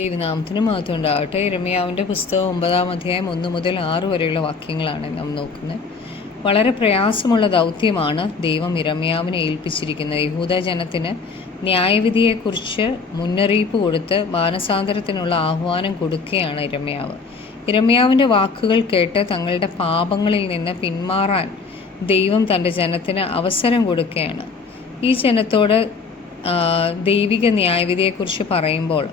ദൈവനാമത്തിന് മഹത്വം ഉണ്ടാകട്ടെ. യിരെമ്യാവിൻ്റെ പുസ്തകം 9-ാം അധ്യായം 1 മുതൽ 6 വരെയുള്ള വാക്യങ്ങളാണ് നാം നോക്കുന്നത്. വളരെ പ്രയാസമുള്ള ദൗത്യമാണ് ദൈവം യിരെമ്യാവിനെ ഏൽപ്പിച്ചിരിക്കുന്നത്. യഹൂദ ജനത്തിന് ന്യായവിധിയെക്കുറിച്ച് മുന്നറിയിപ്പ് കൊടുത്ത് മാനസാന്തരത്തിനുള്ള ആഹ്വാനം കൊടുക്കുകയാണ് യിരെമ്യാവ്. യിരെമ്യാവിൻ്റെ വാക്കുകൾ കേട്ട് തങ്ങളുടെ പാപങ്ങളിൽ നിന്ന് പിന്മാറാൻ ദൈവം തൻ്റെ ജനത്തിന് അവസരം കൊടുക്കുകയാണ്. ഈ ജനത്തോട് ദൈവിക ന്യായവിധിയെക്കുറിച്ച് പറയുമ്പോൾ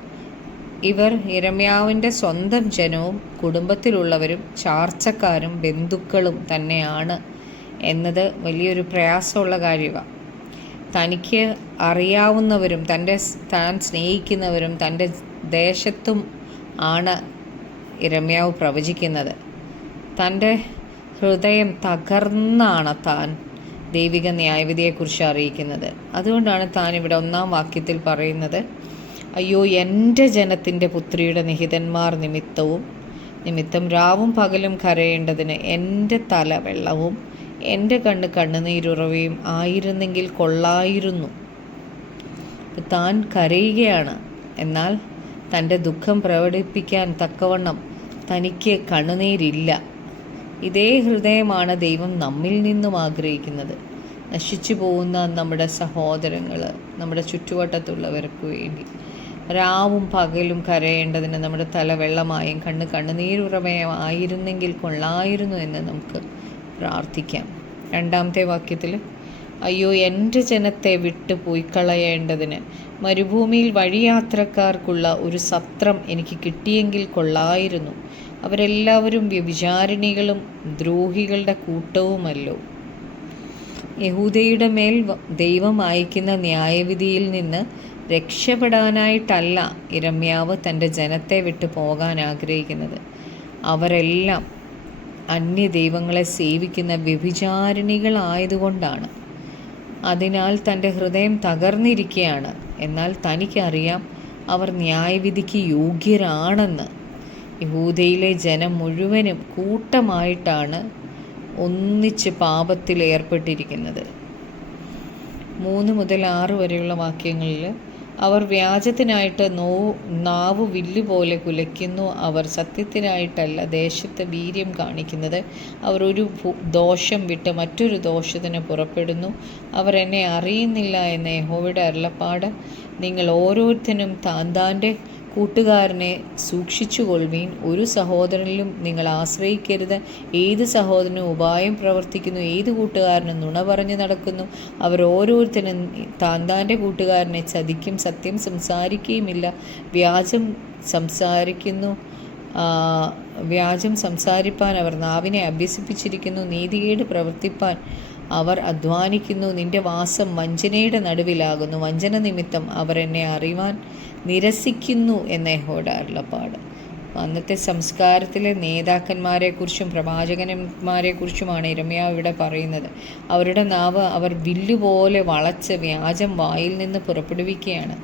ഇവർ യിരെമ്യാവിൻ്റെ സ്വന്തം ജനവും കുടുംബത്തിലുള്ളവരും ചാർച്ചക്കാരും ബന്ധുക്കളും തന്നെയാണ് എന്നത് വലിയൊരു പ്രയാസമുള്ള കാര്യമാണ്. തനിക്ക് അറിയാവുന്നവരും താൻ സ്നേഹിക്കുന്നവരും തൻ്റെ ദേശത്തും ആണ് യിരെമ്യാവ് പ്രവചിക്കുന്നത്. തൻ്റെ ഹൃദയം തകർന്നാണ് താൻ ദൈവിക ന്യായവിധിയെക്കുറിച്ച് അറിയിക്കുന്നത്. അതുകൊണ്ടാണ് താൻ ഇവിടെ 1-ാം വാക്യത്തിൽ പറയുന്നത്, അയ്യോ, എൻ്റെ ജനത്തിൻ്റെ പുത്രിയുടെ നിഹിതന്മാർ നിമിത്തം രാവും പകലും കരയേണ്ടതിന് എൻ്റെ തല വെള്ളവും എൻ്റെ കണ്ണുനീരുറവയും ആയിരുന്നെങ്കിൽ കൊള്ളായിരുന്നു. താൻ കരയുകയാണ്. എന്നാൽ തൻ്റെ ദുഃഖം പ്രകടിപ്പിക്കാൻ തക്കവണ്ണം തനിക്ക് കണ്ണുനീരില്ല. ഇതേ ഹൃദയമാണ് ദൈവം നമ്മിൽ നിന്നും ആഗ്രഹിക്കുന്നത്. നശിച്ചു പോകുന്ന നമ്മുടെ സഹോദരങ്ങൾ, നമ്മുടെ ചുറ്റുവട്ടത്തുള്ളവർക്ക് വേണ്ടി രാവും പകലും കരയേണ്ടതിന് നമ്മുടെ തല വെള്ളമായും കണ്ണുനീരുറവയും ആയിരുന്നെങ്കിൽ കൊള്ളായിരുന്നു എന്ന് നമുക്ക് പ്രാർത്ഥിക്കാം. 2-ാമത്തെ വാക്യത്തിൽ, അയ്യോ, എൻ്റെ ജനത്തെ വിട്ടു പോയി കളയേണ്ടതിന് മരുഭൂമിയിൽ വഴിയാത്രക്കാർക്കുള്ള ഒരു സത്രം എനിക്ക് കിട്ടിയെങ്കിൽ കൊള്ളായിരുന്നു. അവരെല്ലാവരും വ്യഭിചാരിണികളും ദ്രോഹികളുടെ കൂട്ടവുമല്ലോ. യഹൂദയുടെ മേൽ ദൈവം അയക്കുന്ന ന്യായവിധിയിൽ നിന്ന് രക്ഷപ്പെടാനായിട്ടല്ല യിരെമ്യാവ് തൻ്റെ ജനത്തെ വിട്ടു പോകാൻ ആഗ്രഹിക്കുന്നത്. അവരെല്ലാം അന്യദൈവങ്ങളെ സേവിക്കുന്ന വ്യഭിചാരിണികളായതുകൊണ്ടാണ്. അതിനാൽ തൻ്റെ ഹൃദയം തകർന്നിരിക്കുകയാണ്. എന്നാൽ തനിക്കറിയാം അവർ ന്യായവിധിക്ക് യോഗ്യരാണെന്ന്. യഹൂദയിലെ ജനം മുഴുവനും കൂട്ടമായിട്ടാണ് ഒന്നിച്ച് പാപത്തിൽ ഏർപ്പെട്ടിരിക്കുന്നത്. 3 മുതൽ 6 വരെയുള്ള വാക്യങ്ങളിൽ, അവർ വ്യാജത്തിനായിട്ട് നാവു വില്ലുപോലെ കുലയ്ക്കുന്നു. അവർ സത്യത്തിനായിട്ടല്ല ദേശത്ത് വീര്യം കാണിക്കുന്നത്. അവർ ഒരു ദോഷം വിട്ട് മറ്റൊരു ദോഷത്തിന് പുറപ്പെടുന്നു. അവർ എന്നെ അറിയുന്നില്ല എന്ന യഹോവയുടെ അരുളപ്പാട്. നിങ്ങൾ ഓരോരുത്തരും താൻ്റെ കൂട്ടുകാരനെ സൂക്ഷിച്ചുകൊള്ളുവീൻ. ഒരു സഹോദരനിലും നിങ്ങൾ ആശ്രയിക്കരുത്. ഏത് സഹോദരനും ഉപായം പ്രവർത്തിക്കുന്നു, ഏത് കൂട്ടുകാരനും നുണ പറഞ്ഞു നടക്കുന്നു. അവർ ഓരോരുത്തരും താൻ്റെ കൂട്ടുകാരനെ ചതിക്കും. സത്യം സംസാരിക്കുകയുമില്ല. വ്യാജം സംസാരിപ്പാൻ അവർ നാവിനെ അഭ്യസിപ്പിച്ചിരിക്കുന്നു. നീതികേട് പ്രവർത്തിപ്പാൻ അവർ അധ്വാനിക്കുന്നു. നിന്റെ വാസം വഞ്ചനയുടെ നടുവിലാകുന്നു. വഞ്ചന നിമിത്തം അവർ എന്നെ അറിവാൻ നിരസിക്കുന്നു എന്ന യഹോവയുടെ അരുളപ്പാട്. അന്നത്തെ സംസ്കാരത്തിലെ നേതാക്കന്മാരെക്കുറിച്ചും പ്രവാചകന്മാരെക്കുറിച്ചുമാണ് യിരെമ്യാവ് ഇവിടെ പറയുന്നത്. അവരുടെ നാവ് അവർ വില്ലുപോലെ വളച്ച് വ്യാജം വായിൽ നിന്ന് പുറപ്പെടുവിക്കുകയാണ്.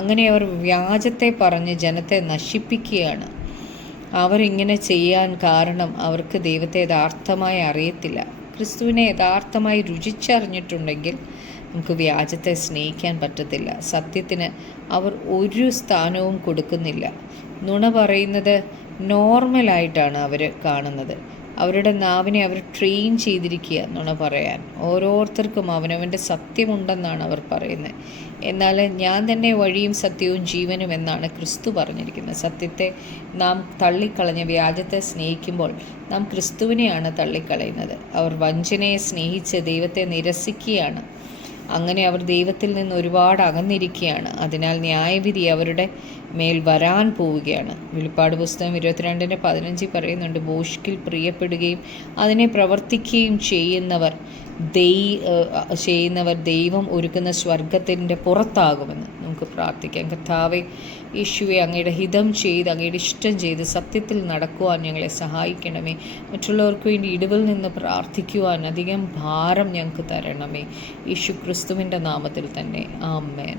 അങ്ങനെ അവർ വ്യാജത്തെ പറഞ്ഞ് ജനത്തെ നശിപ്പിക്കുകയാണ്. അവരിങ്ങനെ ചെയ്യാൻ കാരണം അവർക്ക് ദൈവത്തെ യഥാർത്ഥമായി അറിയത്തില്ല. ക്രിസ്തുവിനെ യഥാർത്ഥമായി രുചിച്ചറിഞ്ഞിട്ടുണ്ടെങ്കിൽ നമുക്ക് വ്യാജത്തെ സ്നേഹിക്കാൻ പറ്റത്തില്ല. സത്യത്തിന് അവർ ഒരു സ്ഥാനവും കൊടുക്കുന്നില്ല. നുണ പറയുന്നത് നോർമലായിട്ടാണ് അവർ കാണുന്നത്. അവരുടെ നാവിനെ അവർ ട്രെയിൻ ചെയ്തിരിക്കുക നുണ പറയാൻ. ഓരോരുത്തർക്കും അവനവൻ്റെ സത്യമുണ്ടെന്നാണ് അവർ പറയുന്നത്. എന്നാൽ ഞാൻ തന്നെ വഴിയും സത്യവും ജീവനും എന്നാണ് ക്രിസ്തു പറഞ്ഞിരിക്കുന്നത്. സത്യത്തെ നാം തള്ളിക്കളഞ്ഞ് വ്യാജത്തെ സ്നേഹിക്കുമ്പോൾ നാം ക്രിസ്തുവിനെയാണ് തള്ളിക്കളയുന്നത്. അവർ വഞ്ചനയെ സ്നേഹിച്ച് ദൈവത്തെ നിരസിക്കുകയാണ്. അങ്ങനെ അവർ ദൈവത്തിൽ നിന്ന് ഒരുപാട് അകന്നിരിക്കുകയാണ്. അതിനാൽ ന്യായവിധി അവരുടെ മേൽ വരാൻ പോവുകയാണ്. വെളിപ്പാട് പുസ്തകം 22:15 പറയുന്നുണ്ട്, ഭോഷ്കിൽ പ്രിയപ്പെടുകയും അതിനെ പ്രവർത്തിക്കുകയും ചെയ്യുന്നവർ ദൈവം ഒരുക്കുന്ന സ്വർഗത്തിൻ്റെ പുറത്താകുമെന്ന് നമുക്ക് പ്രാർത്ഥിക്കാം. കർത്താവേ, യേശുവെ, അങ്ങയുടെ ഹിതം ചെയ്ത് അങ്ങയുടെ ഇഷ്ടം ചെയ്ത് സത്യത്തിൽ നടക്കുവാൻ ഞങ്ങളെ സഹായിക്കണമേ. മറ്റുള്ളവർക്ക് വേണ്ടി ഇടിവിൽ നിന്ന് പ്രാർത്ഥിക്കുവാൻ അധികം ഭാരം ഞങ്ങൾക്ക് തരണമേ. യേശു ക്രിസ്തുവിൻ്റെ നാമത്തിൽ തന്നെ. ആമേൻ.